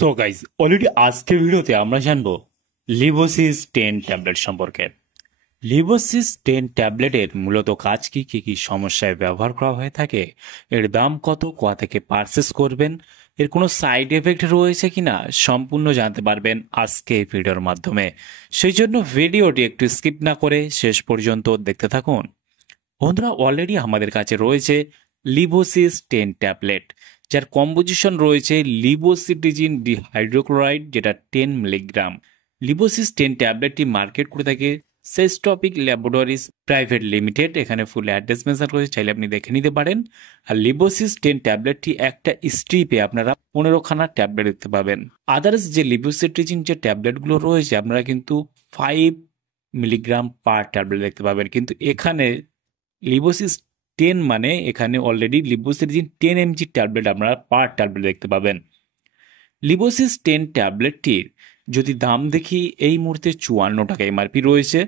So guys already আজকের ভিডিওতে আমরা জানবো লিভোসিস 10 ট্যাবলেট সম্পর্কে। লিভোসিস 10 ট্যাবলেটের মূলত কাজ কি কি সমস্যায় ব্যবহার করা হয়ে থাকে, এর দাম কত, কোথা থেকে পারচেস করবেন, এর কোনো সাইড এফেক্ট রয়েছে কিনা সম্পূর্ণ জানতে পারবেন আজকে এই ভিডিওর মাধ্যমে। সেই জন্য ভিডিওটি একটু স্কিপ না করে শেষ পর্যন্ত দেখতে থাকুন। বন্ধুরা, অলরেডি আমাদের কাছে রয়েছে লিভোসিস 10 ট্যাবলেট, যার কম্পোজিশন রয়েছে লিভোসিট্রিজিন ডিহাইড্রোক্লোরাইড, যেটা 10 মিলিগ্রাম। লিভোসিস 10 ট্যাবলেটটি মার্কেট করে থাকে সেস্টপিক ল্যাবরেটরিজ প্রাইভেট লিমিটেড। এখানে ফুল অ্যাড্রেস মেনশন রয়েছে, চাইলে আপনি দেখে নিতে পারেন। আর লিভোসিস 10 ট্যাবলেটটি একটা স্ট্রিপে আপনারা 15খানা ট্যাবলেট দেখতে পাবেন। আদার্স যে লিভোসিট্রিজিন যে ট্যাবলেটগুলো রয়েছে আপনারা কিন্তু 5 মিলিগ্রাম পার ট্যাবলেট দেখতে পাবেন, কিন্তু এখানে লিভোসিস 10 মানে এখানে অলরেডি লিভোসিট্রিজিন 10 mg ট্যাবলেট আপনারা পার ট্যাবলেট দেখতে পাবেন। লিভোসিস 10 ট্যাবলেটটির যদি দাম দেখি, এই মুহূর্তে 54 টাকা এমআরপি রয়েছে।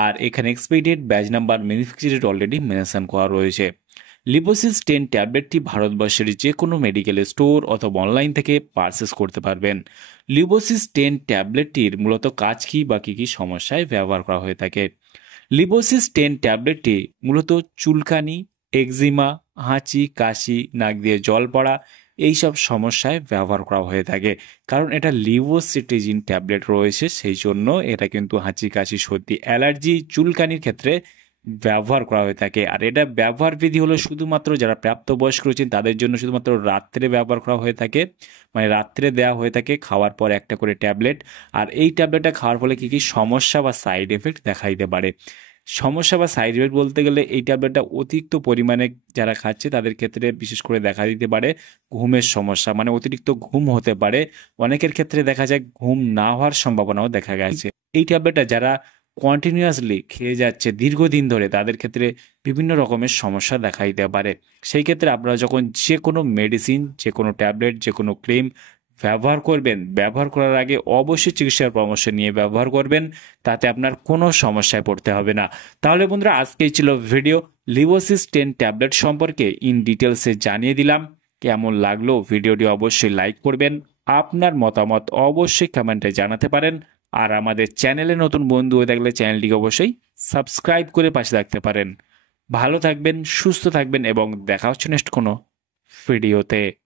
আর এখানে expiry date, batch number, manufacture date already mention করা রয়েছে। লিভোসিস 10 ট্যাবলেটটি ভারতবর্ষের যে কোনো মেডিকেল স্টোর অথবা অনলাইন থেকে পারচেস করতে পারবেন। লিভোসিস 10 ট্যাবলেটটির মূলত কাজ কি বা কী সমস্যায় ব্যবহার করা হয়ে থাকে। লিভোসিস 10 ট্যাবলেটটি মূলত চুলকানি, এক্সিমা, হাঁচি, কাশি, নাক দিয়ে জল পড়া এইসব সমস্যায় ব্যবহার করা হয়ে থাকে। কারণ এটা লিভোসিট্রিজিন ট্যাবলেট রয়েছে, সেই জন্য এটা কিন্তু হাঁচি, কাশি, সর্দি, অ্যালার্জি, চুলকানির ক্ষেত্রে ব্যবহার করা হয়ে থাকে। আর এটা ব্যবহার বিধি হলো শুধুমাত্র যারা প্রাপ্তবয়স্ক রয়েছেন তাদের জন্য শুধুমাত্র রাত্রে ব্যবহার করা হয়ে থাকে, মানে রাত্রে দেওয়া হয়ে থাকে খাওয়ার পর একটা করে ট্যাবলেট। আর এই ট্যাবলেটটা খাওয়ার ফলে কী কী সমস্যা বা সাইড এফেক্ট দেখা দিতে পারে। সমস্যা বা সাইড এফেক্ট বলতে গেলে এই ট্যাবলেটটা অতিরিক্ত পরিমাণে যারা খাচ্ছে তাদের ক্ষেত্রে বিশেষ করে দেখা দিতে পারে ঘুমের সমস্যা, মানে অতিরিক্ত ঘুম হতে পারে। অনেকের ক্ষেত্রে দেখা যায় ঘুম না হওয়ার সম্ভাবনাও দেখা গেছে। এই ট্যাবলেটটা যারা কন্টিনিউয়াসলি খেয়ে যাচ্ছে দীর্ঘদিন ধরে তাদের ক্ষেত্রে বিভিন্ন রকমের সমস্যা দেখা দিতে পারে। সেই ক্ষেত্রে আপনারা যখন যে কোনো মেডিসিন, যে কোনো ট্যাবলেট, যে কোনো ক্রিম ব্যবহার করবেন, ব্যবহার করার আগে অবশ্যই চিকিৎসার পরামর্শ নিয়ে ব্যবহার করবেন, তাতে আপনার কোনো সমস্যায় পড়তে হবে না। তাহলে বন্ধুরা, আজকেই ছিল ভিডিও লিভোসিস 10 ট্যাবলেট সম্পর্কে ইন ডিটেলসে জানিয়ে দিলাম। কেমন লাগলো ভিডিওটি অবশ্যই লাইক করবেন, আপনার মতামত অবশ্যই কমেন্টে জানাতে পারেন। আর আমাদের চ্যানেলে নতুন বন্ধু হয়ে থাকলে চ্যানেলটিকে অবশ্যই সাবস্ক্রাইব করে পাশে রাখতে পারেন। ভালো থাকবেন, সুস্থ থাকবেন এবং দেখা হচ্ছে নেক্সট কোনো ভিডিওতে।